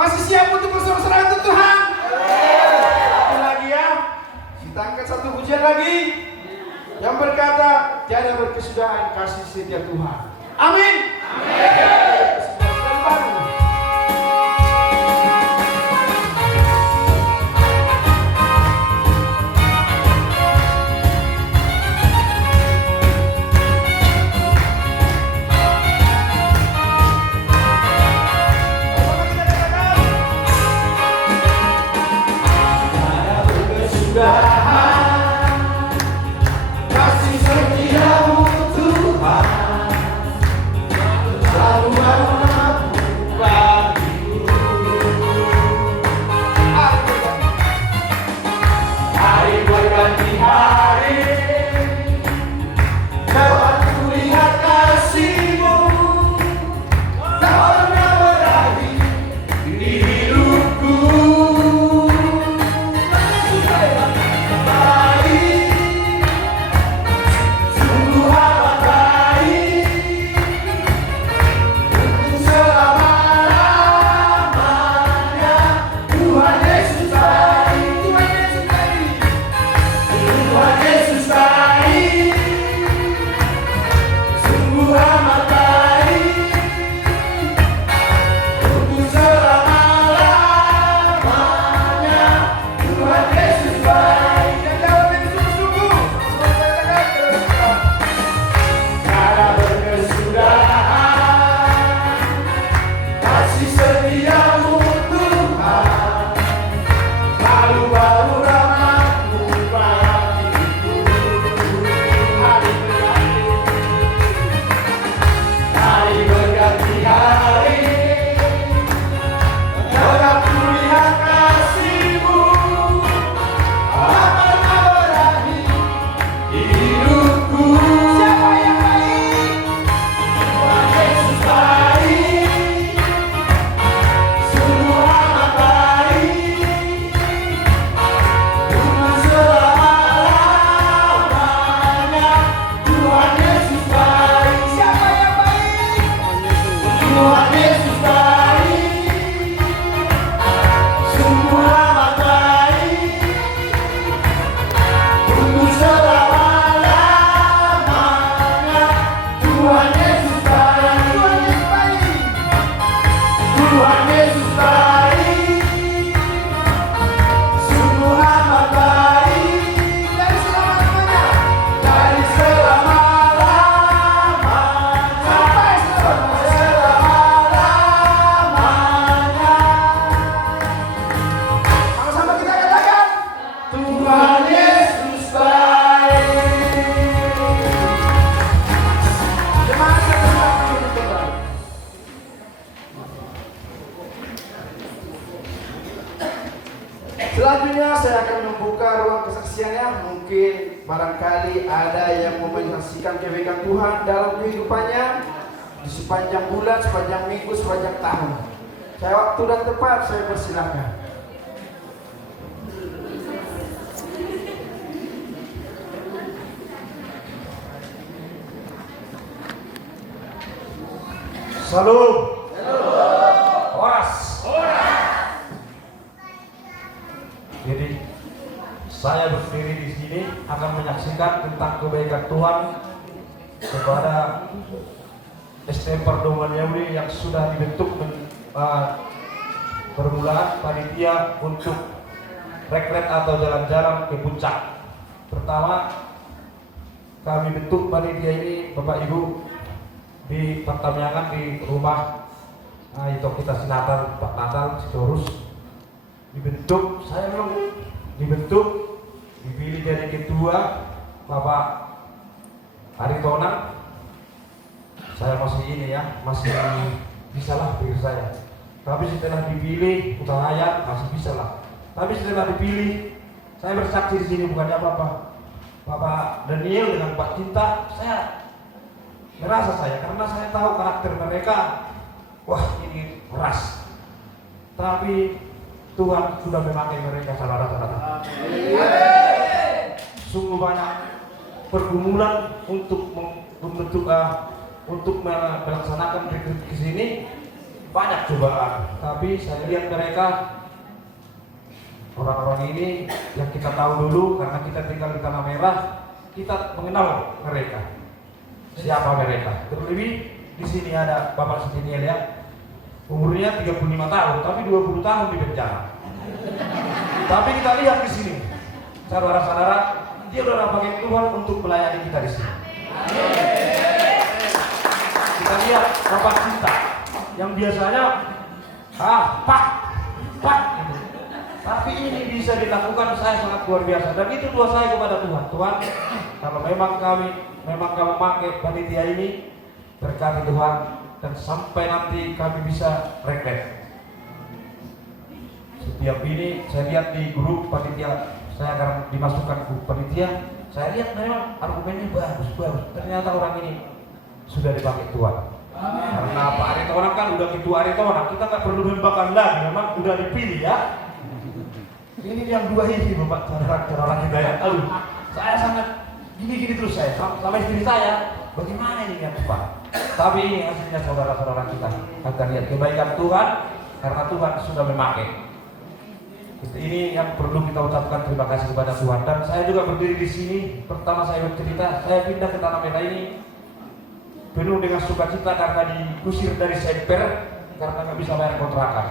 Masih siap untuk bersorak-sorai untuk Tuhan? Lagi ya. Kita angkat satu pujian lagi yang berkata tiada berkesudahan kasih setia Tuhan. Amin. Kasih setiamu Tuhan, selalu hari berganti hari, dapat kulihat kasih-Mu tak pernah berakhir di hidupku. Selanjutnya saya akan membuka ruang kesaksiannya. Mungkin barangkali ada yang mau menyaksikan kebaikan Tuhan dalam kehidupannya di sepanjang bulan, sepanjang minggu, sepanjang tahun. Saya waktu dan tepat, saya persilakan. Salam. Horas. Jadi saya berdiri di sini akan menyaksikan tentang kebaikan Tuhan kepada STM Perdomuan Yahudi yang sudah dibentuk permulaan panitia untuk rekret atau jalan-jalan ke puncak. Pertama, kami bentuk panitia ini Bapak Ibu di Pertamyangan di rumah itu kita Sinatan Pak Natal Sitorus dibentuk. Saya memang dibentuk, dipilih jadi ketua Bapak Aritonang. Saya masih ini ya, masih bisa lah pikir saya. Tapi setelah dipilih Utahayat masih bisa lah. Tapi setelah dipilih, saya bersaksi di sini bukannya apa-apa. Bapak Daniel dengan Pak Cinta, saya merasa karena saya tahu karakter mereka, wah ini keras. Tapi Tuhan sudah memakai mereka saudara-saudara. Sungguh banyak pergumulan untuk membentuk untuk melaksanakan rekret ke sini, banyak cobaan. Tapi saya lihat mereka, orang-orang ini yang kita tahu dulu karena kita tinggal di Tanah Merah, kita mengenal mereka. Siapa mereka? Terlebih di sini ada Bapak Sintiniel ya, umurnya 35 tahun, tapi 20 tahun di penjara. Tapi kita lihat di sini, saudara-saudara, dia sudah pakai Tuhan untuk melayani kita di sini. Kita lihat Bapak Cinta yang biasanya pak gitu. Tapi ini bisa dilakukan, saya sangat luar biasa. Dan itu doa saya kepada Tuhan. Tuhan, kalau memang kamu pakai panitia ini, berkati Tuhan, dan sampai nanti kami bisa rekret. Setiap ini saya lihat di grup panitia, saya akan dimasukkan grup panitia. Saya lihat memang argumennya bagus. Ternyata orang ini sudah dipakai Tuhan. Karena Pak Aritonang kan udah ketua Aritonang, kita nggak perlu membakar lagi, memang udah dipilih ya. Ini yang dua ini Bapak cara kita ya. Aduh, saya sangat gini terus saya sama istri saya. Bagaimana ini yang Pak? Tapi ini hasilnya saudara-saudara kita akan lihat kebaikan Tuhan karena Tuhan sudah memakai. Ini yang perlu kita ucapkan terima kasih kepada Tuhan. Dan saya juga berdiri di sini. Pertama saya bercerita, saya pindah ke Tanah Merah ini penuh dengan sukacita karena diusir dari Semper karena nggak bisa bayar kontrakan.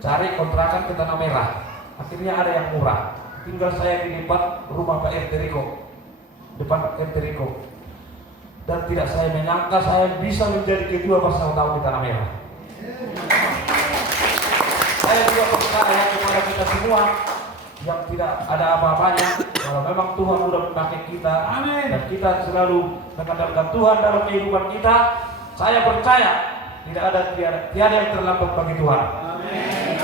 Cari kontrakan ke Tanah Merah. Akhirnya ada yang murah. Tinggal saya di depan rumah Pak RT Riko, depan RT Riko. Dan tidak saya menyangka saya bisa menjadi ketua pasal tahun di Tanah Merah. Saya juga percaya kepada kita semua yang tidak ada apa-apanya. Kalau memang Tuhan sudah memakai kita, amin, dan kita selalu mengandalkan Tuhan dalam kehidupan kita, saya percaya tiada yang terlambat bagi Tuhan. Amin.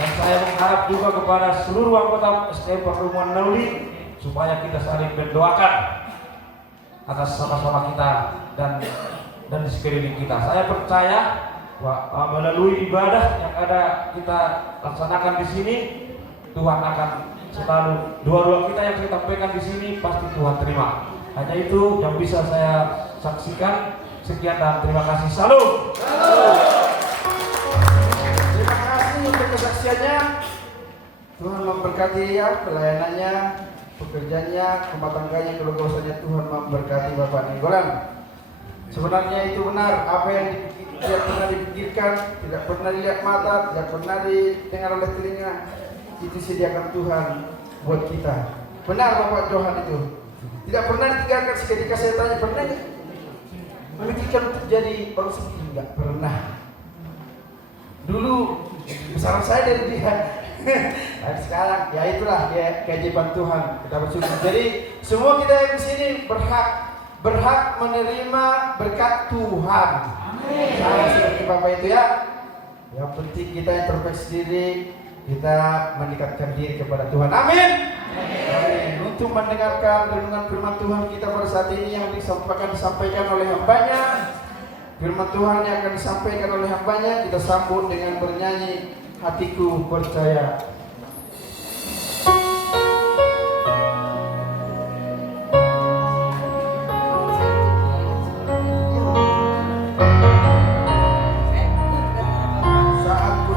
Dan saya mengharap juga kepada seluruh anggota STM Perhubungan Nauli supaya kita saling mendoakan atas sama-sama kita dan di sekeliling kita. Saya percaya bahwa melalui ibadah yang ada kita laksanakan di sini, Tuhan akan selalu doa-doa kita yang saya sampaikan di sini pasti Tuhan terima. Hanya itu yang bisa saya saksikan. Sekian dan terima kasih. Salam. Terima kasih untuk kesaksiannya. Tuhan memberkati ya pelayanannya, pekerjaannya, rumah tangganya, keluarganya. Tuhan memberkati Bapak Nenggolan. Sebenarnya itu benar apa yang tidak pernah dipikirkan, tidak pernah dilihat mata, tidak pernah didengar oleh telinga, itu sediakan Tuhan buat kita. Benar Bapak Johan itu. Tidak pernah ditinggalkan. Ketika saya tanya, pernah memikirkan untuk jadi orang seperti tidak pernah. Dulu besaran saya dari dia. Dan sekarang ya itulah ya keajaiban Tuhan. Kita bersyukur. Jadi semua kita yang di sini berhak menerima berkat Tuhan. Sama seperti Bapak itu ya. Yang penting kita introspeksi diri, kita mendekatkan diri kepada Tuhan. Amin. Amin. Untuk mendengarkan renungan firman Tuhan kita pada saat ini yang disampaikan oleh hambanya, firman Tuhan yang akan disampaikan oleh hambanya, kita sambut dengan bernyanyi Hatiku Percaya. Saat ku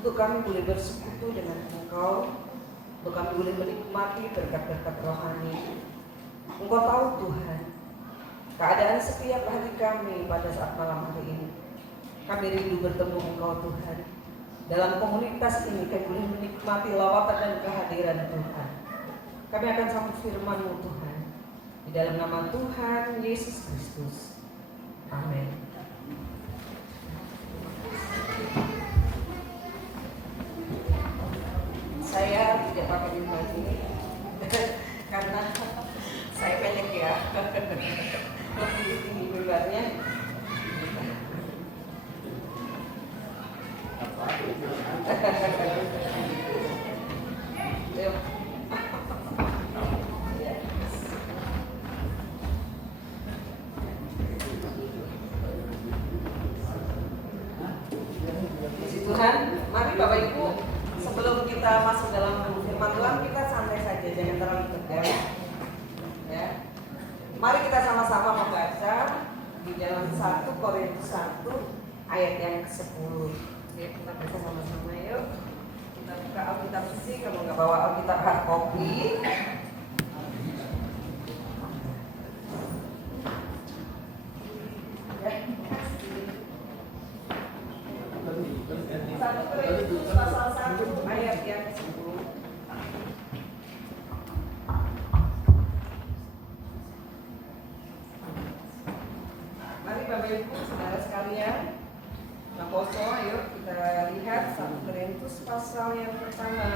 untuk kami boleh bersekutu dengan Engkau, untuk kami boleh menikmati berkat-berkat rohani. Engkau tahu Tuhan, keadaan setiap hati kami pada saat malam hari ini. Kami rindu bertemu Engkau Tuhan. Dalam komunitas ini kami boleh menikmati lawatan dan kehadiran Tuhan. Kami akan sambut firman-Mu Tuhan. Di dalam nama Tuhan Yesus Kristus. Amin. Saya tidak pakai baju ini karena saya pendek ya. Lebih tinggi bebannya. Puji Tuhan, mari Bapak Ibu, sebelum kita masuk dalam firman Tuhan, kita santai saja, jangan terlalu tegang. Ya. Mari kita sama-sama membaca di dalam 1 Korintus 1 ayat yang ke-10. Oke, kita baca sama-sama yuk. Kita buka Alkitab fisik, kalau nggak bawa Alkitab hard copy. Ya. 1 Korintus pasal 1 ayat yang ke-10. Mari Bapak Ibu, saudara sekalian, Naposo, ayo kita lihat pasal yang pertama,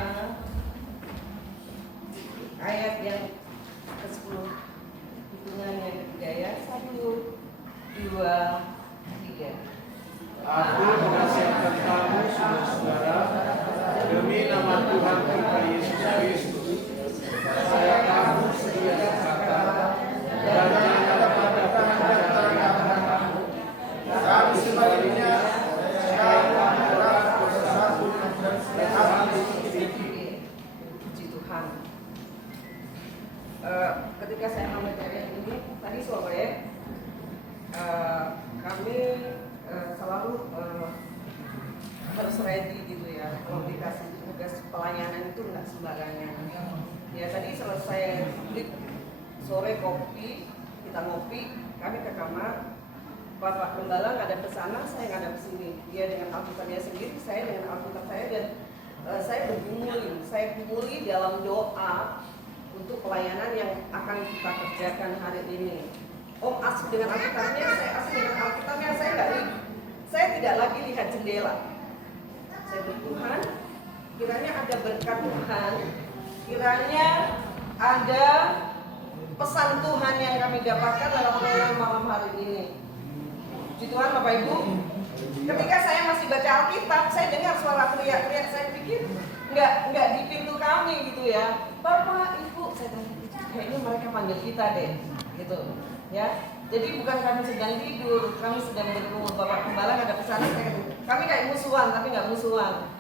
ayat yang ke-10, hitungan yang ketiga ya, 1, 2, 3. Aku menasihatkan kamu, saudara-saudara, demi nama Tuhan kita Yesus Kristus, supaya kamu sedia berkata dan jangan pada pengajaran Kami sebaliknya kamu adalah satu dan hati. Puji Tuhan. Ketika saya membaca ayat ini tadi sore, kami selalu harus ready gitu ya. Kalau dikasih tugas pelayanan itu nggak sembarangan. Ya tadi selesai break sore kopi, kita ngopi, kami ke kamar. Bapak Gembala ngadap ke sana, saya ngadap ke sini. Dia dengan Alkitabnya sendiri, saya dengan Alkitab saya, dan saya bergumuli dalam doa untuk pelayanan yang akan kita kerjakan hari ini. Om asik dengan Alkitabnya, saya asik dengan Alkitabnya, saya tidak lagi lihat jendela. Saya bertuhan, kiranya ada berkat Tuhan, kiranya ada pesan Tuhan yang kami dapatkan dalam malam hari ini. Puji Tuhan Bapak Ibu. Ketika saya masih baca Alkitab, saya dengar suara teriak-teriak. Saya pikir nggak di pintu kami gitu ya. Bapak Ibu, saya tanya, kayaknya mereka panggil kita deh, gitu ya. Jadi bukan kami sedang tidur, kami sedang berkumpul. Bapak Gembala nggak ada pesan, kami kayak musuhan tapi nggak musuhan,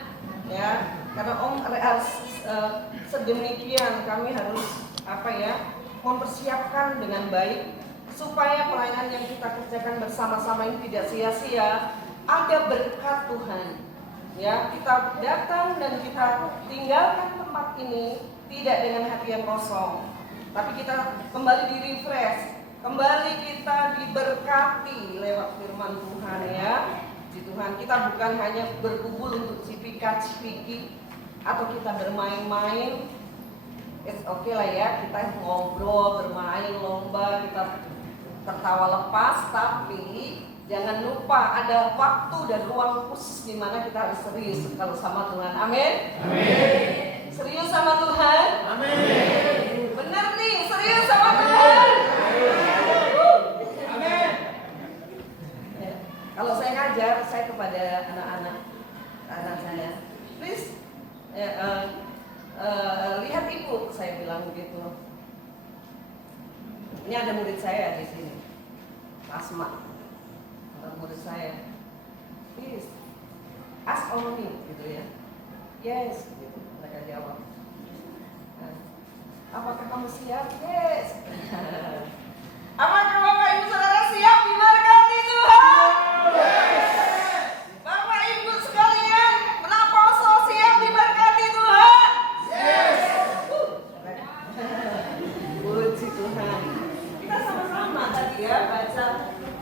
ya. Karena Om harus sedemikian, kami harus mempersiapkan dengan baik supaya pelayanan yang kita kerjakan bersama-sama ini tidak sia-sia, ada berkat Tuhan. Ya, kita datang dan kita tinggalkan tempat ini tidak dengan hati yang kosong, tapi kita kembali di-refresh, kembali kita diberkati lewat firman Tuhan ya. Puji Tuhan, kita bukan hanya berkumpul untuk cipika-cipiki atau kita bermain-main. It's okay lah ya, kita ngobrol, bermain, lomba, kita tertawa lepas, tapi jangan lupa ada waktu dan ruang khusus di mana kita harus serius kalau sama Tuhan. Amin. Amin. Serius sama Tuhan. Amin. Benar nih, serius sama Tuhan. Amin. Ya. Kalau saya ngajar, saya kepada anak saya, please lihat ibu, saya bilang begitu. Ini ada murid saya di sini, Asma, murid saya. Please, ask only, gitu ya. Yes, gitu. Mereka jawab. Apakah kamu siap? Yes. Apakah Bapak Ibu Saudara siap diberkati Tuhan? Yes. Bapak Ibu sekalian, menaposo siap diberkati Tuhan? Yes. Puji Tuhan. Kita sama-sama tadi ya baca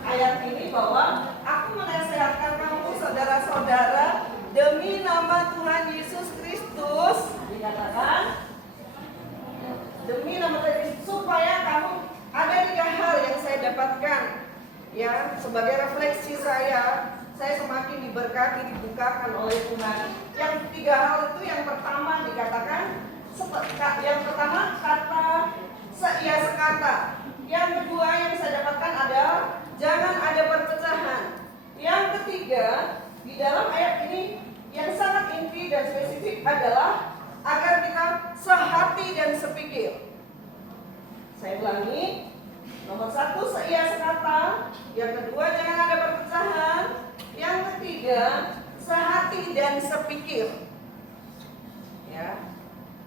ayat ini bahwa aku menasihatkan kamu saudara-saudara demi nama Tuhan Yesus Kristus, dikatakan demi nama Tuhan Yesus, supaya kamu ada 3 hal yang saya dapatkan ya sebagai refleksi saya semakin diberkati, dibukakan oleh Tuhan. Yang 3 hal itu, yang pertama dikatakan, yang pertama kata seia sekata. Yang kedua yang saya dapatkan adalah jangan ada perpecahan. Yang ketiga di dalam ayat ini yang sangat inti dan spesifik adalah agar kita sehati dan sepikir. Saya ulangi, nomor 1 seia sekata, yang kedua jangan ada perpecahan, yang ketiga sehati dan sepikir. Ya,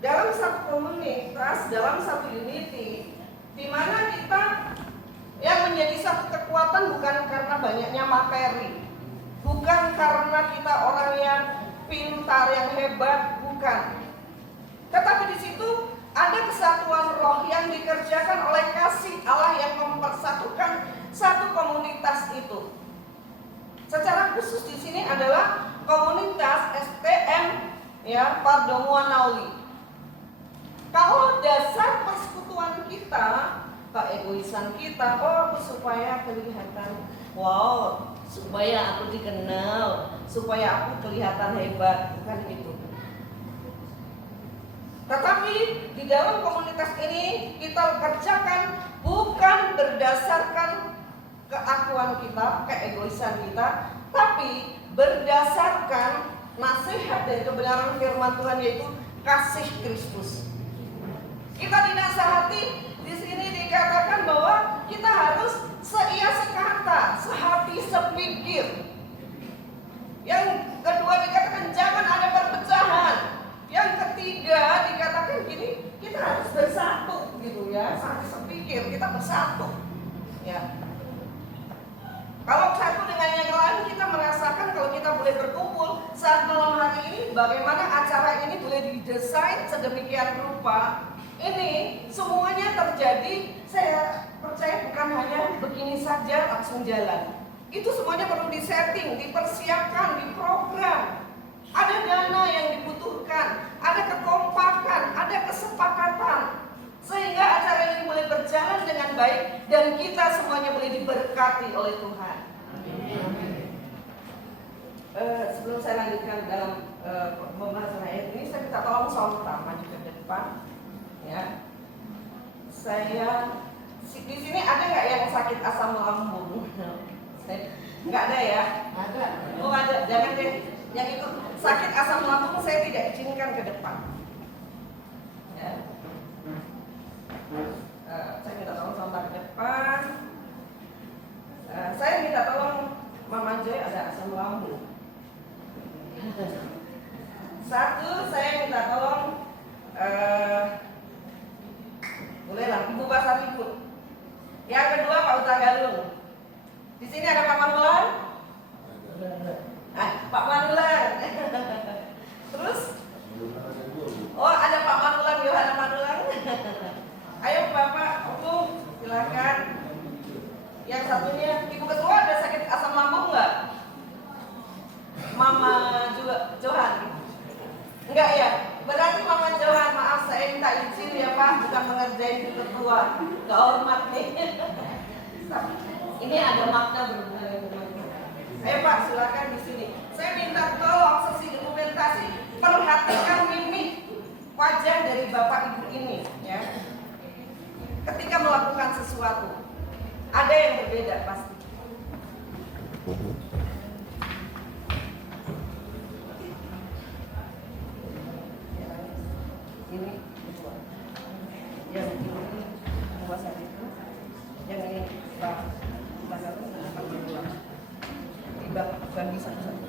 dalam satu komunitas, dalam satu unity, di mana kita yang menjadi satu kekuatan bukan karena banyaknya materi, bukan karena kita orang yang pintar, yang hebat, bukan. Tetapi di situ ada kesatuan roh yang dikerjakan oleh kasih Allah yang mempersatukan satu komunitas itu. Secara khusus di sini adalah komunitas STM ya, Pardomuan Nauli. Kalau dasar persekutuan kita, keegoisan kita, supaya kelihatan, supaya aku dikenal, supaya aku kelihatan hebat, bukan itu. Tetapi di dalam komunitas ini kita kerjakan bukan berdasarkan keakuan kita, keegoisan kita, tapi berdasarkan nasihat dan kebenaran firman Tuhan, yaitu kasih Kristus. Kita dinasihati, di sini dikatakan bahwa kita harus seia sekata, sehati sepikir. Yang kedua dikatakan jangan ada perpecahan. Yang ketiga dikatakan gini, kita harus bersatu gitu ya, sehati sepikir, kita bersatu. Ya. Kalau satu dengan yang lain, kita merasakan kalau kita boleh berkumpul saat malam hari ini, bagaimana acara ini boleh didesain sedemikian rupa. Ini semuanya terjadi, saya percaya bukan hanya begini saja langsung jalan. Itu semuanya perlu disetting, dipersiapkan, diprogram. Ada dana yang dibutuhkan, ada kekompakan, ada kesepakatan. Sehingga acara ini boleh berjalan dengan baik dan kita semuanya boleh diberkati oleh Tuhan. Sebelum saya lanjutkan dalam pembahasan ayat ini, saya minta tolong Sonta maju ke depan. Ya, saya di sini ada nggak yang sakit asam lambung? Nggak ada ya? Ada. Oh ada. Jangan deh. Yang itu sakit asam lambung saya tidak izinkan ke depan. Ya. Saya minta tolong Sonta ke depan. Saya minta tolong Mama Joy, ada asam lambung. Satu, saya minta tolong bolehlah Ibu Basar Ibu. Yang kedua Pak Utagalung. Di sini ada Pak Manulan. Pak Manulan. Terus? Oh ada Pak Manulan, Yohana Manulan. Ayo Bapak, silakan. Yang satunya Ibu Ketua ada sakit asam lambung nggak? Mama juga Johan. Enggak ya? Berarti Mama Johan, maaf saya minta izin ya Pak, bukan mengerjain Ibu Ketua. Gak hormat nih. Ini ada makna berhubungan dengan Tuhan. Ayo Pak, silakan di sini. Saya minta tolong sesi dokumentasi, perhatikan mimik wajah dari Bapak Ibu ini ya. Ketika melakukan sesuatu, ada yang berbeda pasti. Ini yang ini puasa itu, yang ini Pak Galuh Pak Galuh dibagi satu-satu.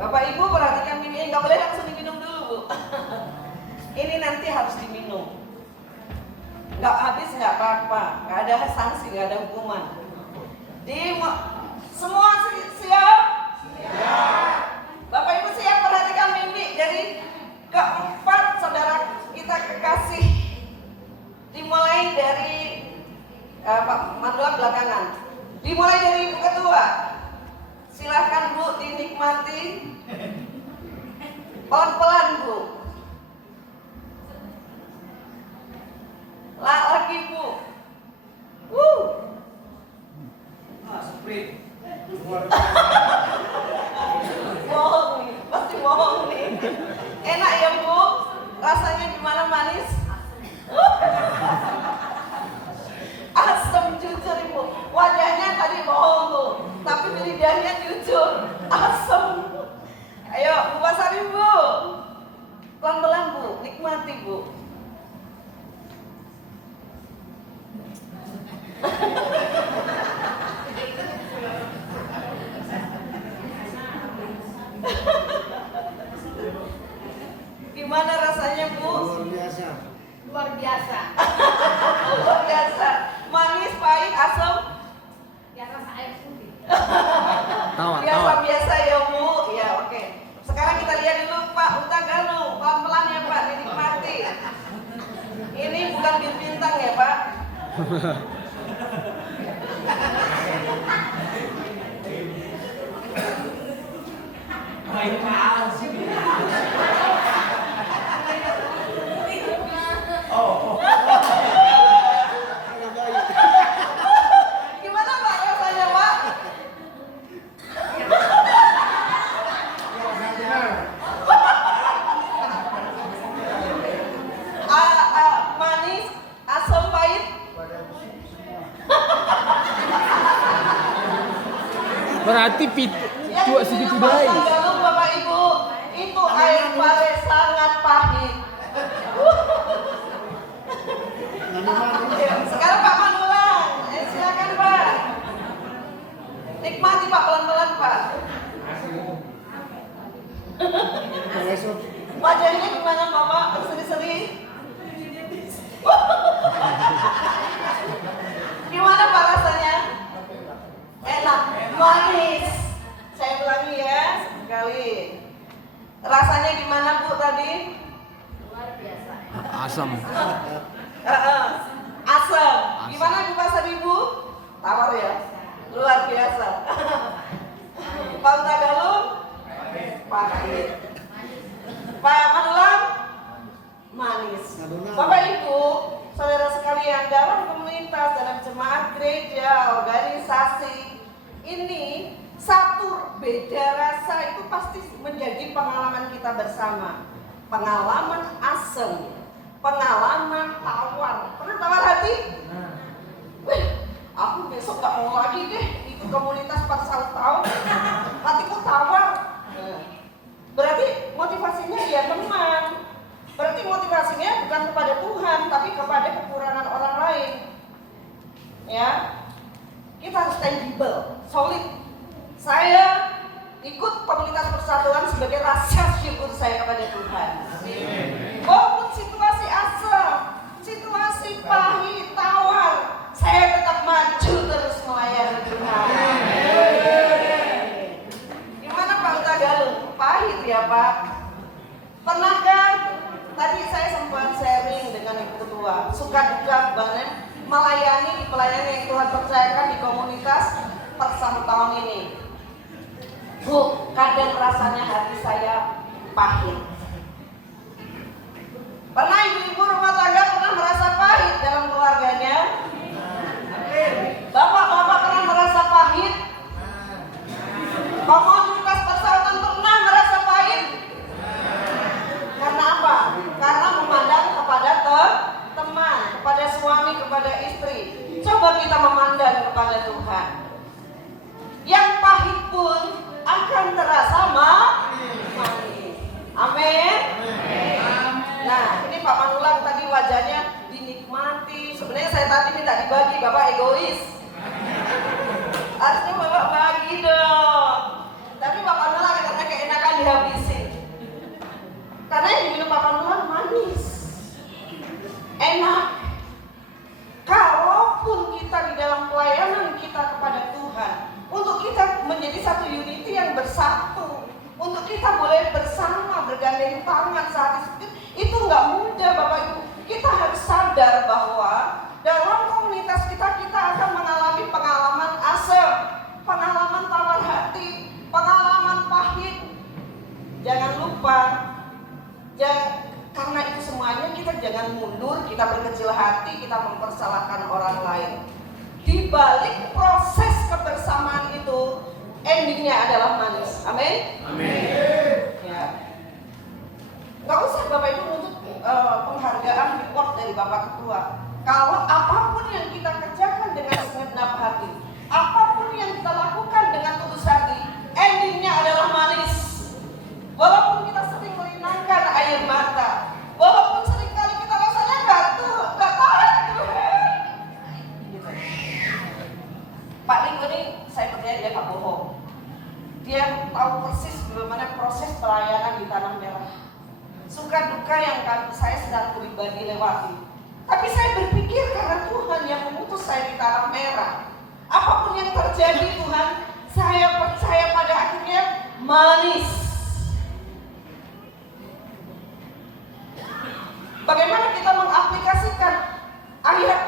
Bapak Ibu perhatikan ini, nggak boleh langsung diminum dulu Bu. Ini nanti harus diminum. Nggak habis nggak apa-apa, nggak ada sanksi, nggak ada hukuman. Semua siap? Siap. Bapak Ibu siap perhatikan mimik dari keempat saudara kita kekasih. Dimulai dari Pak Mandula belakangan. Dimulai dari Ibu Ketua. Silahkan Bu dinikmati. Pelan-pelan Bu. Lagi Bu. Sprint. Bohong nih, pasti bohong nih. Enak ya Bu? Rasanya gimana, manis? Asem jujur Ibu. Wajahnya tadi bohong tuh, tapi lidahnya jujur. Asem. Ayo Bu Basari Bu. Pelan-pelan Bu, nikmati Bu. Gimana rasanya Bu? Luar biasa. Luar biasa. Luar biasa. Manis, pahit, asam. Ya rasa air putih. Biasa-biasa ya Bu. Ya oke. Sekarang kita lihat dulu Pak Utagalung. Pelan-pelan ya Pak, dinikmati. Ini bukan bir bintang ya Pak. Gimana Pak rasanya Pak? Benar. Berarti cua si pitu dai. Tagalog Bapak Ibu, itu air pare sangat pahit. Sekarang Pak Manulang, silakan Pak. Nikmati Pak, pelan-pelan Pak. Wajahnya gimana Bapak? Berseri-seri? Gimana Pak rasanya? Enak, manis. Saya ulangi ya, sekali. Rasanya gimana Bu tadi? Asam. Asam. Gimana di pasar Ibu? Tawar ya? Luar biasa. Pak Tagalog? Pahit. Pak Manulang? Manis. Bapak Ibu, saudara sekalian, dalam komunitas, dalam jemaat gereja, organisasi ini satu beda rasa itu pasti menjadi pengalaman kita bersama. Pengalaman asem, pengalaman tawar. Pernah tawar hati? Wih, aku besok gak mau lagi deh ikut komunitas Parsal tahun. Hatiku tawar. Berarti motivasinya dia teman. Berarti motivasinya bukan kepada Tuhan, tapi kepada kekurangan orang lain. Ya, kita harus tangible, solid. Saya ikut komunitas persatuan sebagai rasa syukur saya kepada Tuhan. Walaupun situasi asam, situasi pahit, tawar, saya tetap maju terus melayani Tuhan. Gimana Pak Tagalog? Pahit ya Pak? Pernahkah? Tadi saya sempat sharing dengan Ibu Ketua, suka duka banget melayani pelayanan yang Tuhan percayakan di komunitas Persatu tahun ini. Bu, kadang rasanya hati saya pahit. Pernah ibu-ibu rumah tangga pernah merasa pahit dalam keluarganya? Bapak-bapak pernah merasa pahit? Komunitas persautan pernah merasa pahit? Karena apa? Karena memandang kepada teman, kepada suami, kepada istri. Coba kita memandang kepada Tuhan. Yang pahit pun akan terasa manis. Amin. Nah, ini Pak Manulang tadi wajahnya dinikmati. Sebenarnya saya tadi minta dibagi, Bapak egois. Harusnya Bapak bagi dong. Tapi Pak Manulang karena keenakan dihabisin. Karena yang diminum Pak Manulang manis, enak. Kalaupun kita di dalam pelayanan kita kepada Tuhan, untuk kita menjadi satu unity yang bersatu, untuk kita boleh bersama bergandeng tangan saat itu nggak mudah Bapak Ibu. Kita harus sadar bahwa dalam komunitas kita akan mengalami pengalaman asam, pengalaman tawar hati, pengalaman pahit. Jangan lupa, karena itu semuanya kita jangan mundur, kita berkecil hati, kita mempersalahkan orang lain. Di balik proses kebersamaan itu, endingnya adalah manis. Amin. Amin. Ya. Gak usah Bapak Ibu menuntut penghargaan reward dari Bapak Ketua. Kalau apapun yang kita kerjakan dengan segenap hati, apapun yang kita lakukan dengan tulus hati, endingnya adalah manis. Walaupun kita sering melinangkan air mata, walaupun seringkali kita rasanya gak tahan Tuhan. Pak Liko ini saya percaya dia gak bohong. Dia tahu persis bagaimana proses pelayanan di Tanah Merah. Suka duka yang saya sedang pribadi lewati. Tapi saya berpikir karena Tuhan yang mengutus saya di Tanah Merah. Apapun yang terjadi Tuhan, saya percaya pada akhirnya manis. Bagaimana kita mengaplikasikan ayat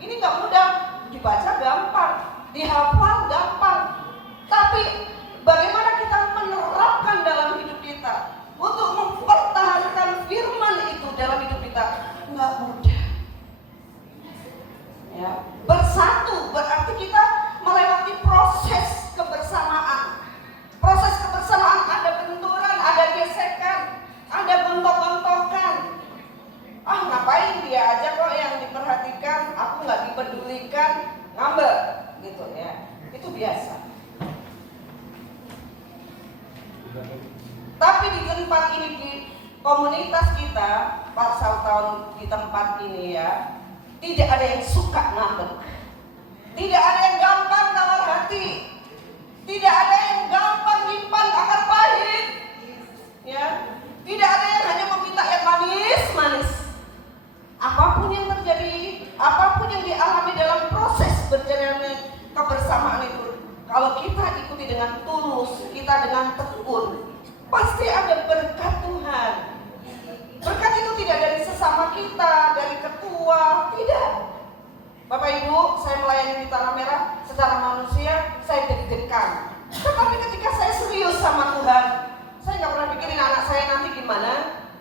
ini gak mudah, dibaca gampang, dihafal gampang, tapi bagaimana kita menerapkan dalam hidup kita untuk mempertahankan firman itu dalam hidup kita nggak mudah. Ya, bersatu berarti kita melewati proses kebersamaan. Proses kebersamaan ada benturan, ada gesekan, ada bentok-bentokan. Ngapain dia aja kok yang diperhatikan, aku nggak dipedulikan, ngambek gitu ya. Itu biasa. Tapi di tempat ini, di komunitas kita, Parsel Tahun di tempat ini ya, tidak ada yang suka ngambek, tidak ada yang gampang tawar hati, tidak ada yang gampang nyimpan akar pahit, ya, tidak ada yang hanya meminta yang manis-manis. Apapun yang terjadi, apapun yang dialami dalam proses berjalannya kebersamaan itu, kalau kita ikuti dengan tulus, kita dengan tekun, pasti ada berkat Tuhan. Berkat itu tidak dari sesama kita, dari ketua, tidak. Bapak Ibu, saya melayani di Tanah Merah secara manusia, saya deg-degan. Tetapi ketika saya serius sama Tuhan, saya nggak pernah pikirin anak saya nanti gimana,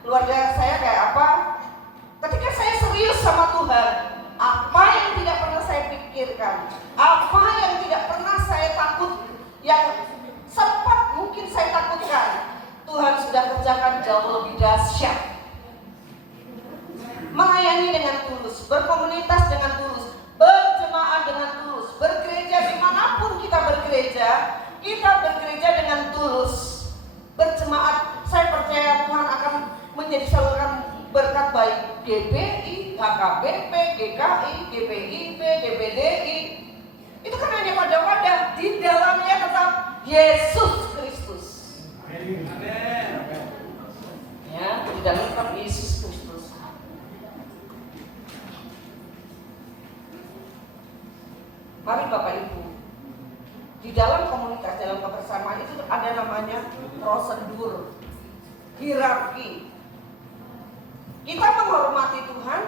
keluarga saya kayak apa. Ketika saya serius sama Tuhan, apa yang tidak pernah saya pikirkan, apa yang tidak pernah saya takut, yang sempat mungkin saya takutkan, Tuhan sudah kerjakan jauh lebih dahsyat. Melayani dengan tulus, berkomunitas dengan tulus, berjemaah dengan tulus, bergereja dimanapun kita bergereja dengan tulus. Berjemaat, saya percaya Tuhan akan menjadi saluran berkat baik GBI, HKBP, GKI, GPIB, GBDI. Itu kan hanya wadah-wadah, di dalamnya tetap Yesus Kristus. Ya, di dalamnya tetap Yesus Kristus. Mari Bapak Ibu, di dalam komunitas, dalam kebersamaan itu ada namanya prosedur, hierarki. Kita menghormati Tuhan,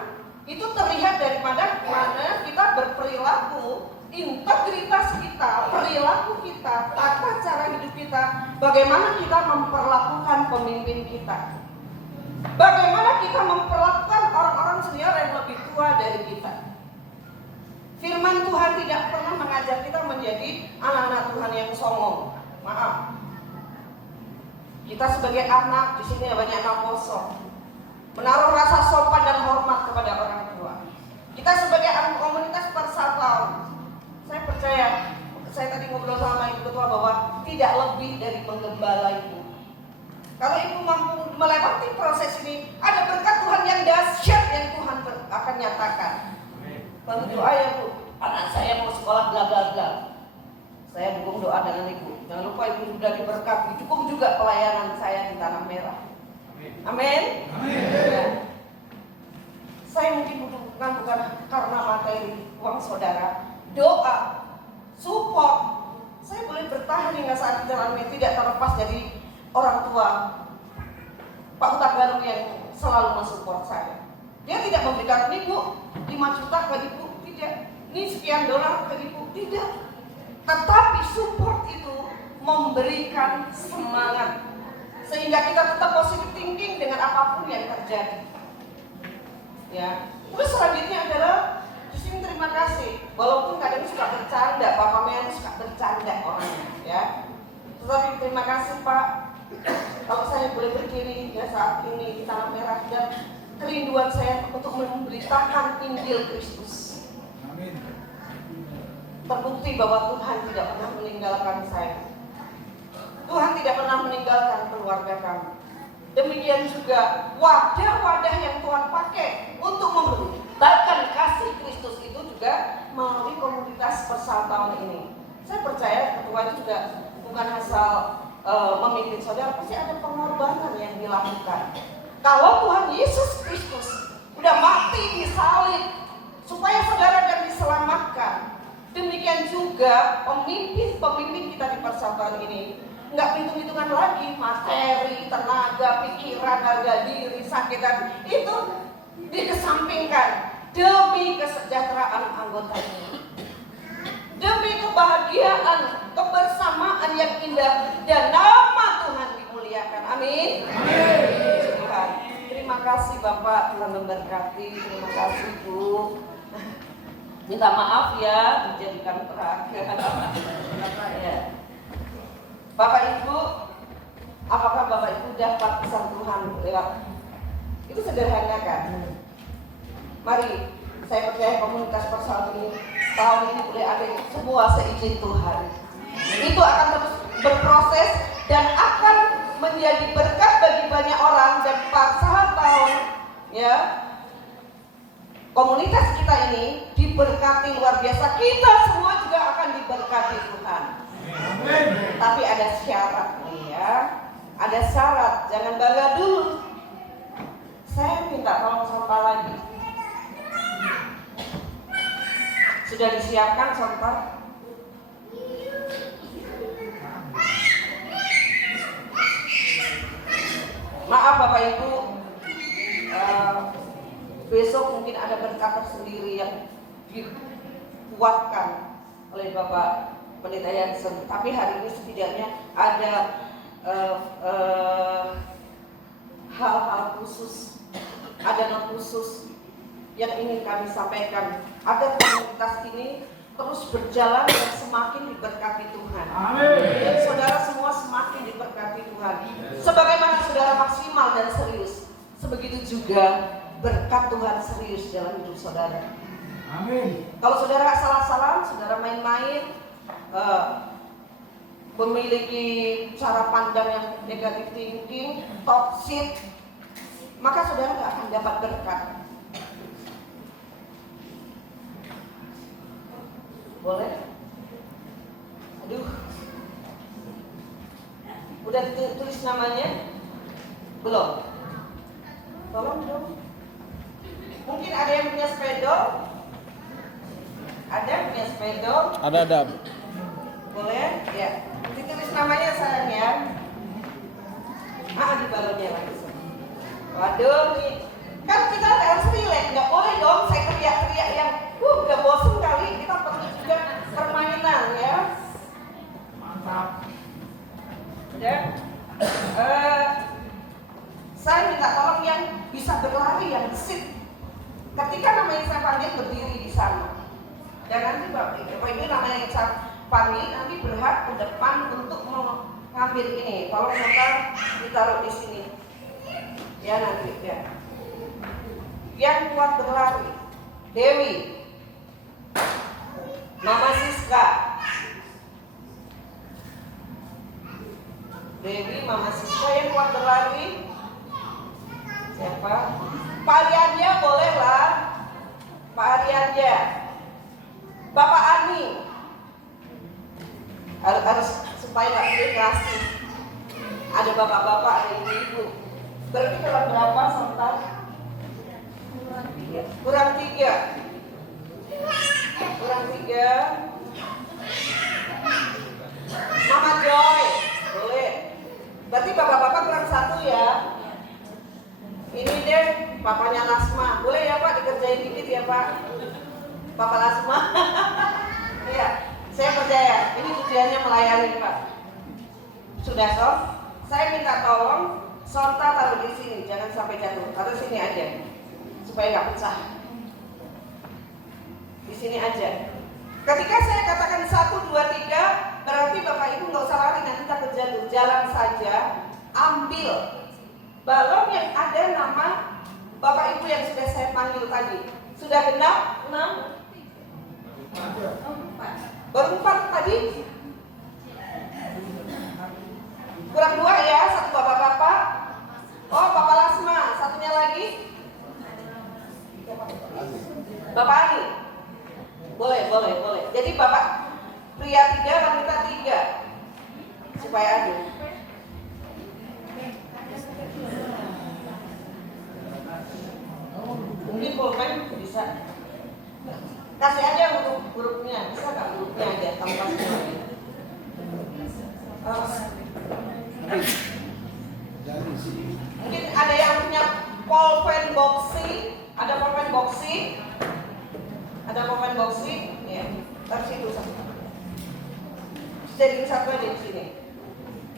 itu terlihat daripada mana kita berperilaku, integritas kita, perilaku kita, tata cara hidup kita, bagaimana kita memperlakukan pemimpin kita, bagaimana kita memperlakukan orang-orang senior yang lebih tua dari kita. Firman Tuhan tidak pernah mengajak kita menjadi anak-anak Tuhan yang songong. Maaf, kita sebagai anak di sini banyak anak kosong, menaruh rasa sopan dan hormat kepada orang tua. Kita sebagai anak komunitas persatuan, saya percaya, saya tadi ngobrol sama ibu ketua bahwa tidak lebih dari menggembala ibu. Kalau ibu mampu melewati proses ini, ada berkat Tuhan yang dahsyat yang Tuhan akan nyatakan. Lalu doa ya Bu, anak saya mau sekolah bla bla bla. Saya dukung doa dengan ibu. Jangan lupa ibu sudah diberkati, cukup juga pelayanan saya di Tanah Merah. Amin. Ya. Saya mungkin bukan karena materi, uang saudara, doa, support. Saya boleh bertahan hingga saat di jalan ini tidak terlepas dari orang tua Pak Utak Baru yang selalu mensupport saya. Dia tidak memberikan ini Bu, 5 juta ke ibu, tidak. Ini sekian dolar ke ibu, tidak. Tetapi support itu memberikan semangat sehingga kita tetap positive thinking dengan apapun yang terjadi. Ya. Terus selanjutnya adalah di sini terima kasih. Walaupun kadang suka bercanda, Pak Pamean suka bercanda orangnya, ya. Tetapi terima kasih Pak. Kalau saya boleh berdiri ya saat ini di Tanah Merah dan kerinduan saya untuk memberitakan Injil Kristus. Amin. Terbukti bahwa Tuhan tidak pernah meninggalkan saya. Tuhan tidak pernah meninggalkan keluarga kami. Demikian juga wadah-wadah yang Tuhan pakai untuk memberitakan kasih Kristus itu juga melalui komunitas persatuan ini. Saya percaya ketua itu juga bukan asal memimpin saudara, pasti ada pengorbanan yang dilakukan. Kalau Tuhan Yesus Kristus udah mati di salib supaya saudara dan diselamatkan, demikian juga pemimpin-pemimpin kita di persatuan ini nggak hitung-hitungan lagi materi, tenaga, pikiran, harga diri, sakit dan itu dikesampingkan demi kesejahteraan anggotanya, demi kebahagiaan, kebersamaan yang indah dan nama Tuhan dimuliakan. Amin. Tuhan, terima kasih Bapak, Tuhan memberkati. Terima kasih Bu. Minta maaf ya dijadikan peraga. Ya. Bapak Ibu, apakah Bapak Ibu dapat pesan Tuhan lewat? Itu sederhana kan? Mari, saya percaya komunitas persatuan ini tahun ini boleh ada sebuah seizin Tuhan. Itu akan terus berproses dan akan menjadi berkat bagi banyak orang dan Pak Sahat tahu ya, komunitas kita ini diberkati luar biasa. Kita semua juga akan diberkati Tuhan. Amin. Tapi ada syarat nih ya. Ada syarat, jangan bangga dulu. Saya minta tolong sampah lagi. Sudah disiapkan sampah? Maaf Bapak Ibu, besok mungkin ada berkat tersendiri yang dikuatkan oleh Bapak Pendeta Yansen. Tapi hari ini setidaknya ada hal-hal khusus, ada not khusus yang ingin kami sampaikan agar komunitas ini terus berjalan dan semakin diberkati Tuhan. Amin. Dan saudara semua semakin diberkati Tuhan. Sebagaimana saudara maksimal dan serius, sebegitu juga berkat Tuhan serius dalam hidup saudara. Amin. Kalau saudara salah-salah, saudara main-main, memiliki cara pandang yang negatif thinking, toxic, maka saudara tidak akan dapat berkat. Boleh? Aduh. Udah tulis namanya? Belum? Tolong dong. Mungkin ada yang punya spedol? Ada punya spedol? Ada. Boleh? Ya. Ditulis namanya sayang ya. Di balonnya langsung. Waduh nih. Kan kita harus relax, nggak boleh dong saya teriak-teriak yang udah bosen kali, kita perlu juga permainan ya. Mantap. Udah. Saya minta tolong yang bisa berlari, yang sit. Ketika namanya saya panggil berdiri di sana. Dan nanti Bapak Ibu namanya yang saya panggil nanti berhak ke depan untuk mengambil ini. Tolong Bapak ditaruh di sini. Ya nanti ya. Yang kuat berlari, Dewi, Mama Siska, Dewi, Mama Siska yang kuat berlari. Siapa? Pak Arianja boleh lah, Pak Arianja, Bapak Ani, harus supaya nggak boleh kasih. Ada bapak-bapak, ada ibu-ibu. Berarti kalau berapa sontak? Kurang tiga. Mama Joy boleh. Berarti bapak-bapak kurang satu ya. Ini deh papanya Lasma. Boleh ya Pak dikerjain dikit ya Pak. Papa Lasma. Iya, saya percaya ini tujuannya melayani Pak. Sudah Sof? Saya minta tolong sonta taruh di sini, jangan sampai jatuh. Taruh sini aja. Supaya nggak pecah. Di sini aja. Ketika saya katakan 1, 2, 3, berarti Bapak Ibu nggak usah lari nanti takut jatuh. Jalan saja, ambil balon yang ada nama Bapak Ibu yang sudah saya panggil tadi. Sudah genap 6? Baru 4 tadi? Kurang 2 ya, 1 bapak-bapak. Oh, Bapak Lasma, satunya lagi. Bapak Ani. Boleh. Jadi Bapak pria 3, wanita 3. Supaya adil. Mungkin pulpen bisa. Kasih aja untuk hurufnya. Bisa nggak hurufnya aja tanpa semuanya? Mungkin ada yang punya pulpen boxing. Ada pulpen boxing, ya. Taruh situ satu. Jadi satu aja di sini.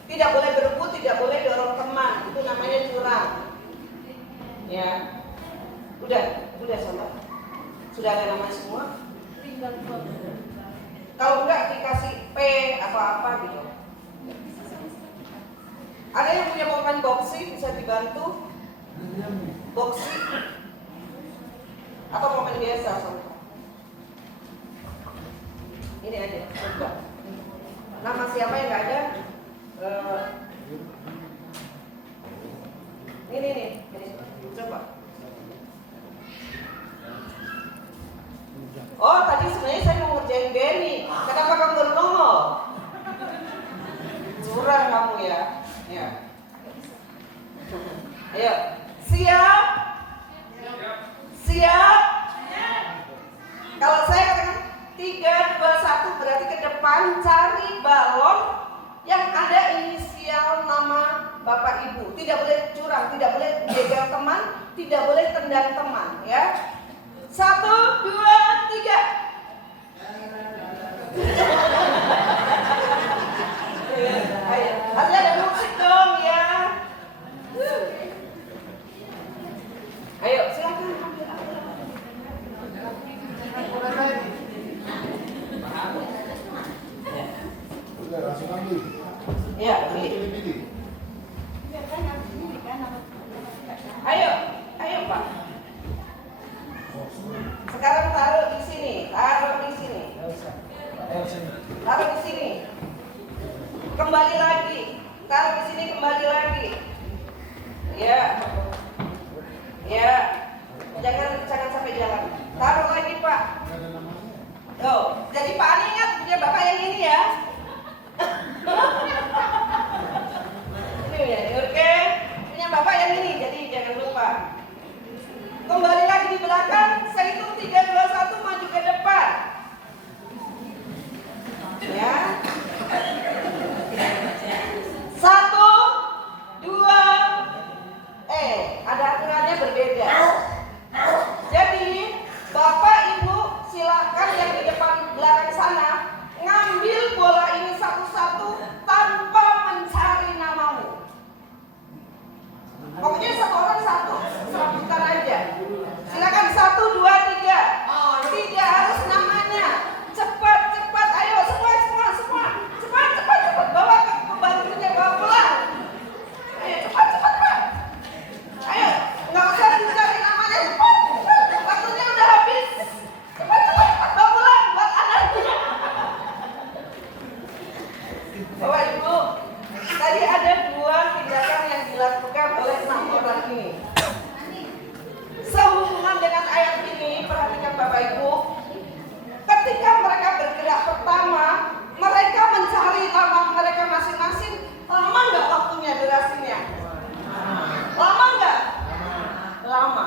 Tidak boleh berebut, tidak boleh dorong teman. Itu namanya curang. Ya. Udah sama. Sudah ada nama semua. Kalau enggak dikasih P atau apa gitu. Ada yang punya pulpen boxing bisa dibantu? Boxing atau pulpen biasa sama? Ini aja, coba. Nama siapa yang nggak ada? Ini. Coba. Oh, tadi sebenarnya saya mau ngerjain Benny. Kenapa kamu baru nongol? Curang kamu ya. Ya. Ayo. Siap? Siap? Kalau saya katakan 3, 2, 1 berarti ke depan cari balon yang ada inisial nama Bapak Ibu. Tidak boleh curang, tidak boleh jegal teman, tidak boleh tendang teman, ya. 1, 2, 3. Ayo, ada musik dong ya. Ayo, silakan ambil. Udah langsung ambil. Ya, pilih. Pilih. Ayo Pak. Sekarang taruh di sini. Kembali lagi. Taruh di sini, kembali lagi. Ya. Jangan sampai jalan. Taruh lagi Pak. Tuh, jadi Pak Ani ingat punya Bapak yang ini ya. Ini ya, oke. Punya Bapak yang ini, jadi jangan lupa. Kembali lagi di belakang, saya hitung 3, 2, 1 maju ke depan. Ya. 1, 2, ada aturannya berbeda. Jadi Bapak Ibu silakan yang di depan belakang sana ngambil bola ini satu-satu tanpa mencari namamu. Pokoknya satu orang satu, serabutan aja. Silakan 1, 2, 3. Tidak harus namanya. Cepat, ayo semua. Cepat. Bawa ke pembantunya, bawa pulang. Ayo cepat Pak. Ayo, nggak usah dicari namanya, cepat. Waktunya udah habis. Cepat, bawa pulang buat anaknya. Bapak Ibu, tadi ada 2 tindakan yang dilakukan oleh 6 orang ini. Sehubungan dengan ayat ini, perhatikan Bapak Ibu, ketika mereka bergerak pertama, mereka mencari nama mereka masing-masing. Lama nggak waktunya, durasinya? Lama nggak? Lama.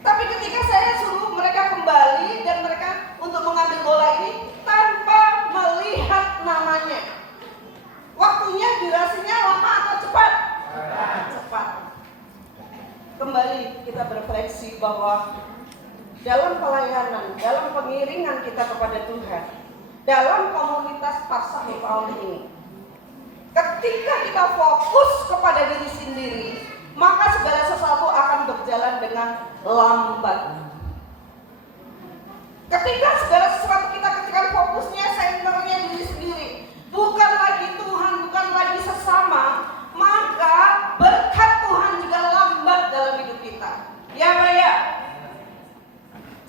Tapi ketika saya suruh mereka kembali dan mereka untuk mengambil bola ini tanpa melihat namanya, waktunya, durasinya lama atau cepat? Cepat. Kembali kita berefleksi bahwa dalam pelayanan, dalam pengiringan kita kepada Tuhan, dalam komunitas Parsah Pauli ini, ketika kita fokus kepada diri sendiri, maka segala sesuatu akan berjalan dengan lambat. Ketika segala sesuatu kita ketika fokusnya senternya diri sendiri, bukan lagi Tuhan, bukan lagi sesama, maka berkat Tuhan juga lambat dalam hidup kita. Ya Pak ya.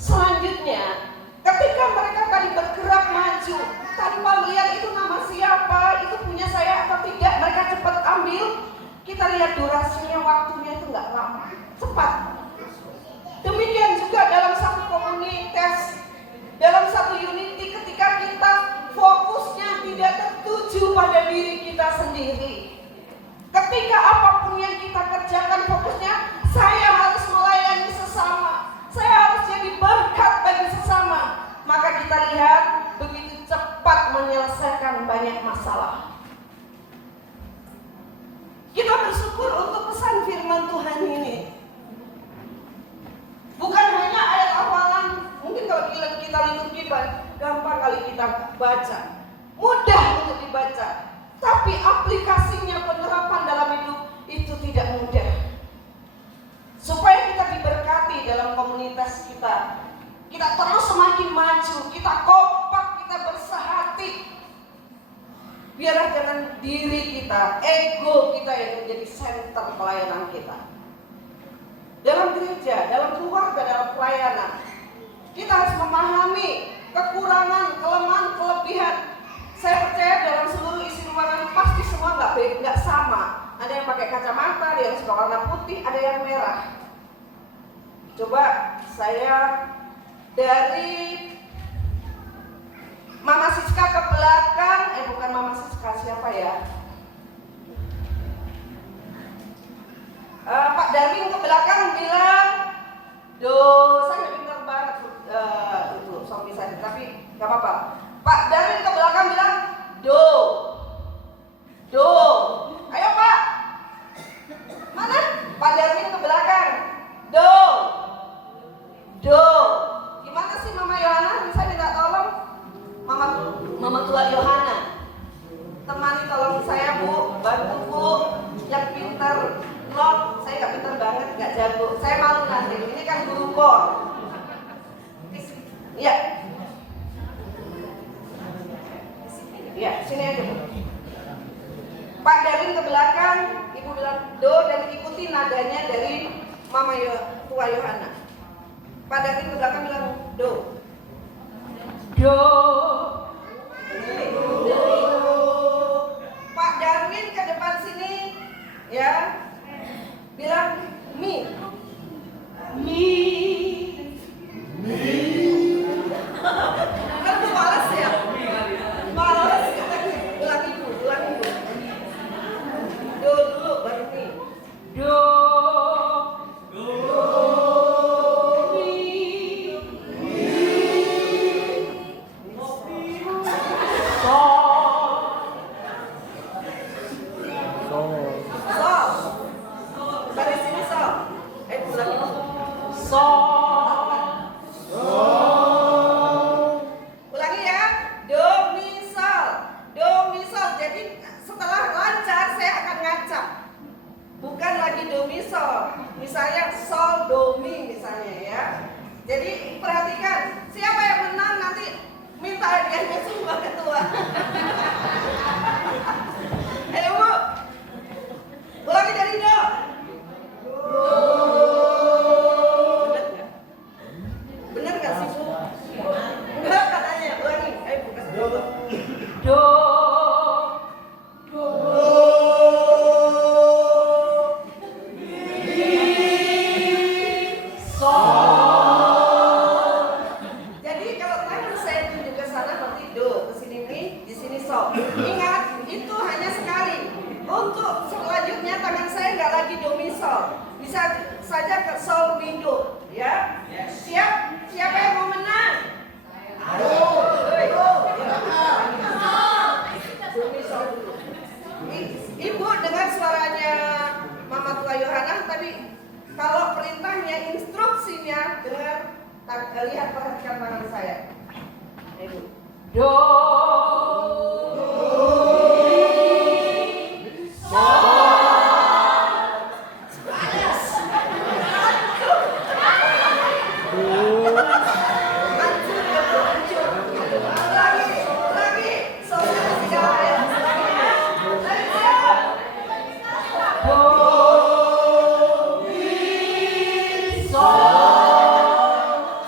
Selanjutnya, ketika mereka tadi bergerak maju tanpa melihat itu nama siapa, itu punya saya atau tidak, mereka cepat ambil. Kita lihat durasinya, waktunya itu nggak lama, cepat. Demikian juga dalam satu komunitas, dalam satu unity, ketika kita fokusnya tidak tertuju pada diri kita sendiri. Ketika apapun yang kita kerjakan, fokusnya saya harus melayani sesama, saya harus jadi berkat bagi sesama, maka kita lihat begitu cepat menyelesaikan banyak masalah. Kita bersyukur untuk pesan firman Tuhan ini. Bukan hanya ayat hafalan, mungkin kalau kita liturgi gampang kali kita baca, mudah untuk dibaca, tapi aplikasinya, penerapan dalam hidup itu tidak mudah. Supaya kita diberkati dalam komunitas kita, kita terus semakin maju, kita kompak, kita bersehati. Biarlah jangan diri kita, ego kita yang menjadi senter pelayanan kita. Dalam gereja, dalam keluarga, dalam pelayanan, kita harus memahami kekurangan, kelemahan, kelebihan. Saya percaya dalam seluruh isi ruangan pasti semua nggak sama. Ada ada yang pakai kacamata, ada yang suka warna putih, ada yang merah. Coba saya dari Mama Siska ke belakang, bukan Mama Siska, siapa ya? Pak Darwin ke belakang bilang do, saya nggak pintar banget itu suami saya, tapi nggak apa-apa. Pak Darwin ke belakang bilang do, do, ayo Pak, mana? Pak Darwin ke belakang, do, do. Gimana sih Mama Yohana? Bisa minta tolong Mama tua Yohana, temani tolong saya Bu, bantu Bu, yang pintar. Loh, saya nggak pintar banget, nggak jago. Saya malu nanti. Ini kan guru kor. Iya. Iya, sini aja Bu. Pak Darwin ke belakang, Ibu bilang do dan ikuti nadanya dari Mama tua Yohana. Pak Darwin ke belakang bilang do. Do. Pak Darwin ke depan sini, ya. Bilang mi, kan itu malas ya, malas katanya. Ulang ibu, do dulu baru mi, do, ulangi ya, do mi sol. Jadi setelah lancar saya akan ngacak, bukan lagi do mi sol. Misalnya sol do mi misalnya ya. Jadi perhatikan, siapa yang menang nanti minta hadiahnya semua ketua. Ayo Bu, ulangi dari do. Bener gak sih Bu? Enggak katanya, ulangi. Ayo Bu, kasih do. Do. Jadi kalau tangan saya tunjuk ke sana berarti do, ke sini mi, di sini sol. Ingat, itu hanya sekali. Untuk selanjutnya tangan saya nggak lagi do mi sol, bisa saja ke sol mi do, ya. Siap? Siapa yang mau menang? Do mi sol dulu. Ibu dengar suaranya Mama tua Yohana, tapi kalau perintahnya, instruksinya dengar, lihat perhatikan tangan saya. Ibu. Do.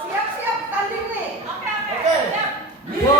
Siap-siap tanding nih. Oke. Do.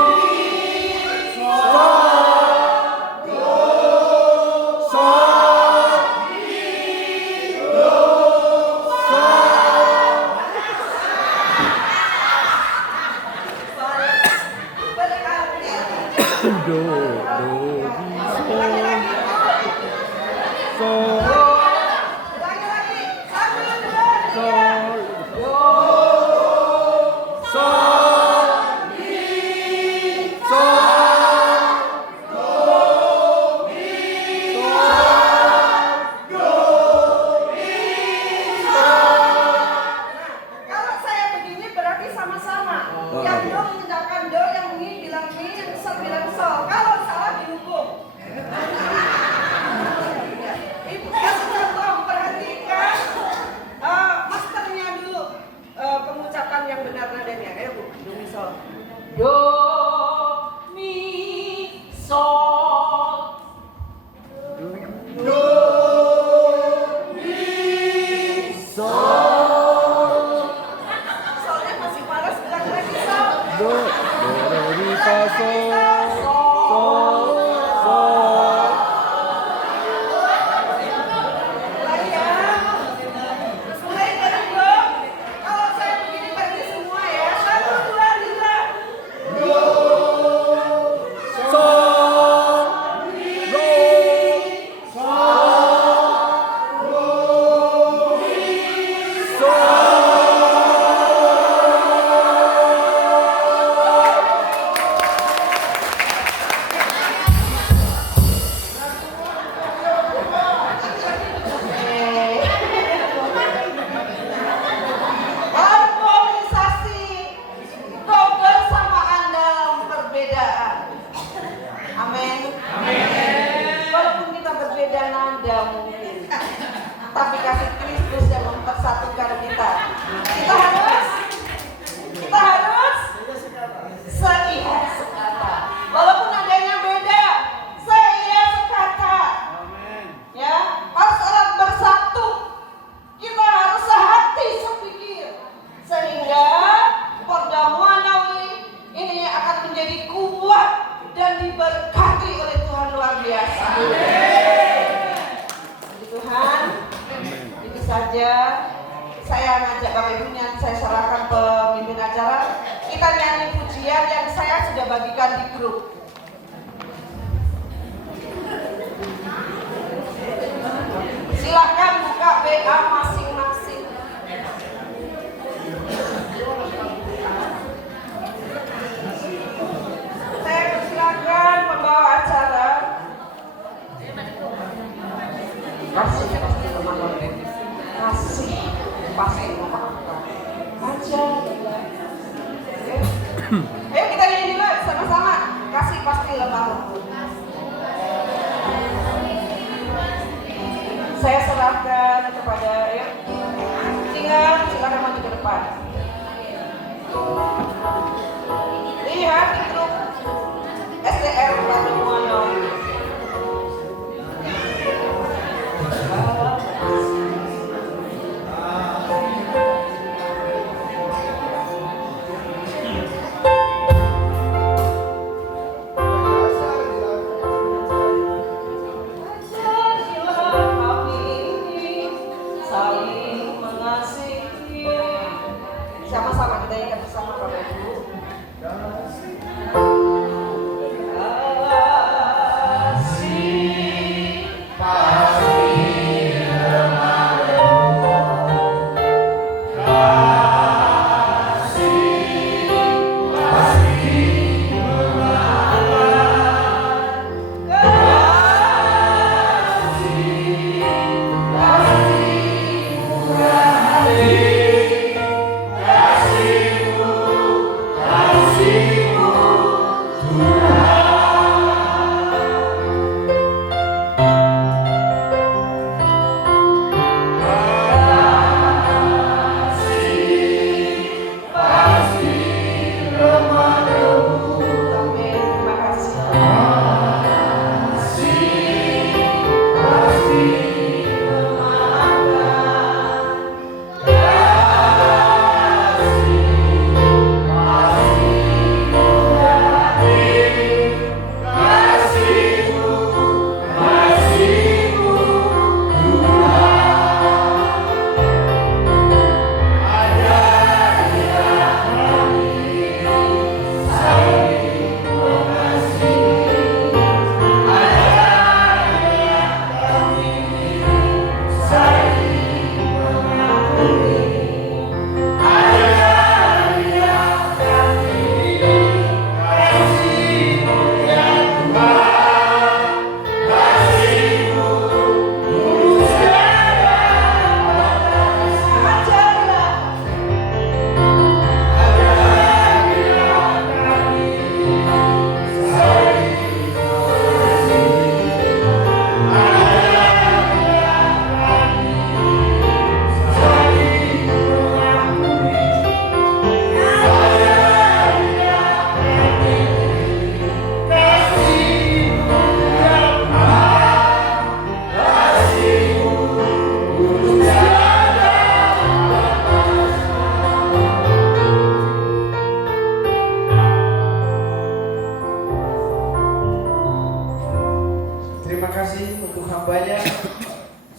tidak mungkin. Tapi kasih Kristus yang mempersatukan kita. Kita harus seia sekata. Walaupun nadanya beda, seia sekata. Ya, harus erat bersatu. Kita harus sehati sepikir. Sehingga perjamuan ini akan menjadi kuat dan diberkati oleh Tuhan luar biasa. Puji Tuhan. Itu saja. Saya ngajak Bapak Ibu yang saya serahkan pemimpin acara. Kita nyanyi pujian yang saya sudah bagikan di grup. Silahkan buka WA masing-masing. Saya persilakan pembawa acara. Kasih pasti memaafkan. Aja. Ayo kita nyanyi dulu sama-sama. Kasih pasti lemah lembut. Saya serahkan kepada Ingat, silakan maju ke depan. Lihat di grup STR Banyuwangi. Sama-sama kita ingat bersama Bapak Ibu.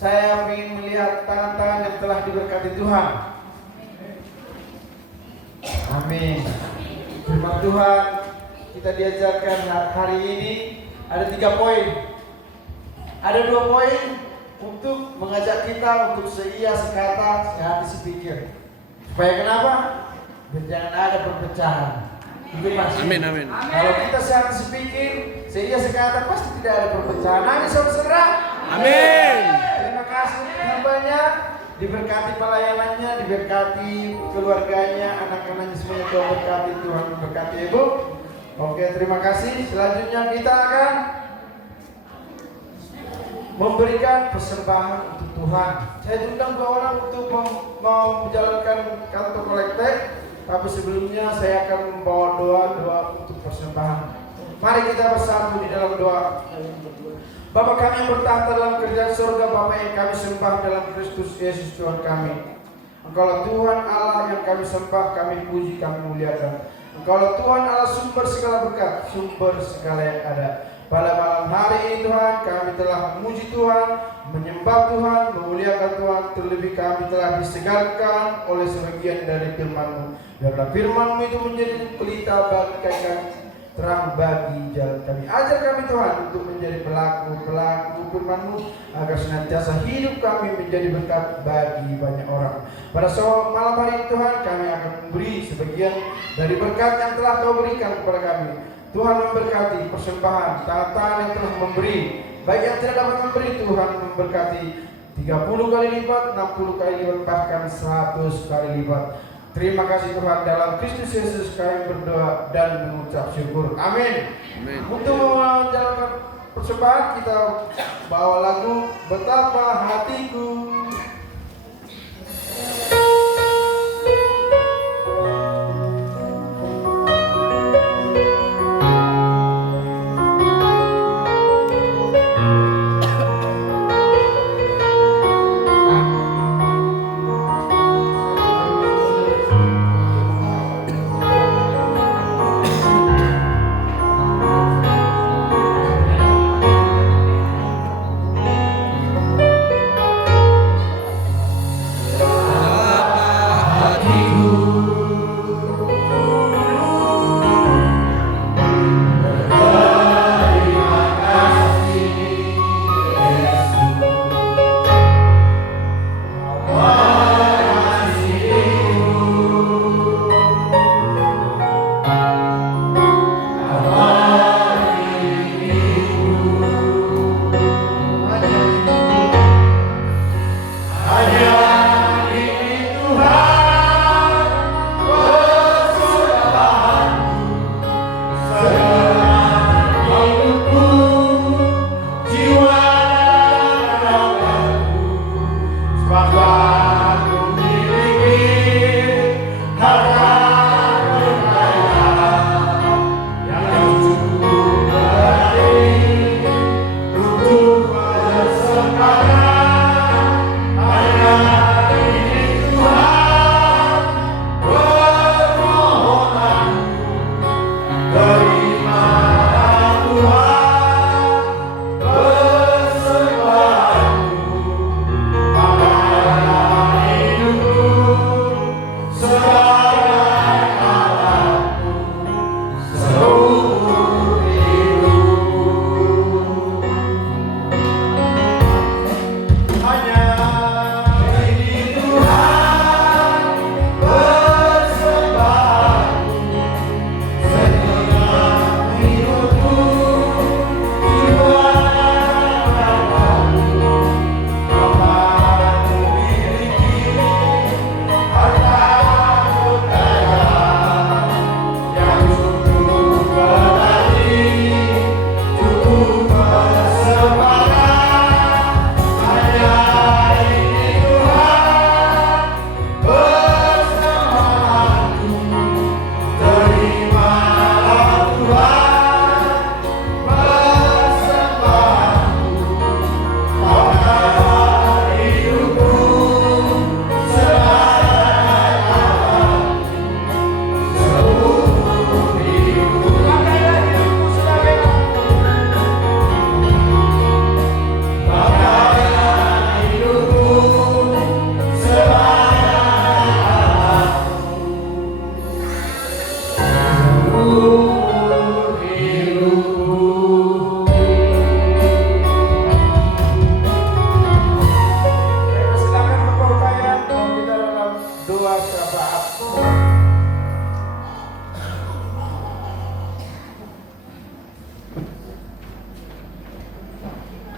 Saya ingin melihat tangan-tangan yang telah diberkati Tuhan. Amin. Firman Tuhan kita diajarkan hari ini ada 3 poin. Ada 2 poin untuk mengajak kita untuk seia sekata, sehati sepikir. Supaya kenapa? Biar jangan ada perpecahan. Itu pasti. Amin, amin. Kalau kita sehati sepikir, seia sekata, pasti tidak ada perpecahan. Amin, saudara. Amin. Terima kasih hambanya, diberkati pelayanannya, diberkati keluarganya, anak-anaknya semuanya. Tuhan berkati, Tuhan memberkati Ibu. Oke, terima kasih. Selanjutnya kita akan memberikan persembahan untuk Tuhan. Saya diundang 2 orang untuk mau menjalankan kantor kolekte, tapi sebelumnya saya akan membawa doa untuk persembahan. Mari kita bersatu di dalam doa. Bapa kami yang bertahta dalam kerajaan surga, Bapa yang kami sembah dalam Kristus Yesus Tuhan kami. Engkaulah Tuhan Allah yang kami sembah, kami puji, kami muliakan. Engkaulah Tuhan Allah sumber segala berkat, sumber segala yang ada. Pada malam hari ini Tuhan, kami telah memuji Tuhan, menyembah Tuhan, memuliakan Tuhan. Terlebih kami telah disegarkan oleh sebagian dari firman-Mu. Biarlah firman-Mu itu menjadi pelita bagi kami, terang bagi jalan kami. Ajar kami Tuhan untuk menjadi pelaku firman-Mu, agar senantiasa hidup kami menjadi berkat bagi banyak orang. Pada malam hari ini Tuhan, kami akan memberi sebagian dari berkat yang telah Kau berikan kepada kami. Tuhan memberkati persembahan, tangan-tangan yang telah memberi, baik yang tidak dapat memberi, Tuhan memberkati 30 kali lipat, 60 kali lipat, bahkan 100 kali lipat. Terima kasih Tuhan, dalam Kristus Yesus kami berdoa dan mengucap syukur. Amin. Untuk menjalankan persembahan, kita bawa lagu Betapa Hatiku.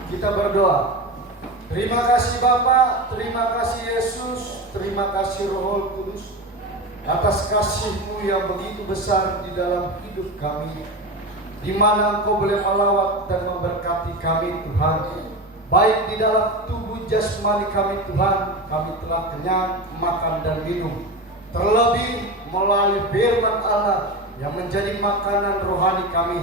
Kita berdoa. Terima kasih Bapa, terima kasih Yesus, terima kasih Roh Kudus atas kasih-Mu yang begitu besar di dalam hidup kami, di mana Engkau boleh melawat dan memberkati kami Tuhan. baik di dalam tubuh jasmani kami Tuhan, kami telah kenyang makan dan minum. Terlebih melalui firman Allah yang menjadi makanan rohani kami.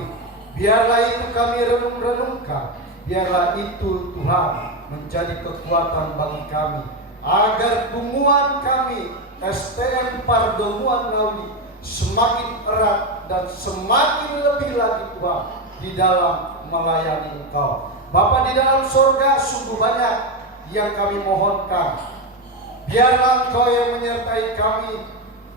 Biarlah itu kami renung-renungkan, biarlah itu Tuhan menjadi kekuatan bagi kami, agar hubungan kami STM Pardomuan Ngawi semakin erat dan semakin lebih lagi Tuhan di dalam melayani Engkau. Bapa di dalam sorga, sungguh banyak yang kami mohonkan. Biarlah Engkau yang menyertai kami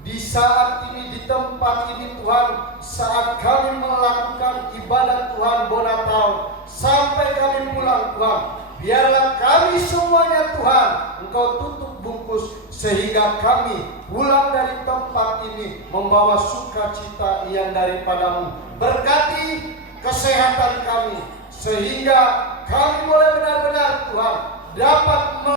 di saat ini, di tempat ini Tuhan, saat kami melakukan ibadat Tuhan Bonatal sampai kami pulang Tuhan. Biarlah kami semuanya Tuhan Engkau tutup bungkus, sehingga kami pulang dari tempat ini membawa sukacita yang daripadamu. Berkati kesehatan kami, sehingga kami boleh benar-benar Tuhan dapat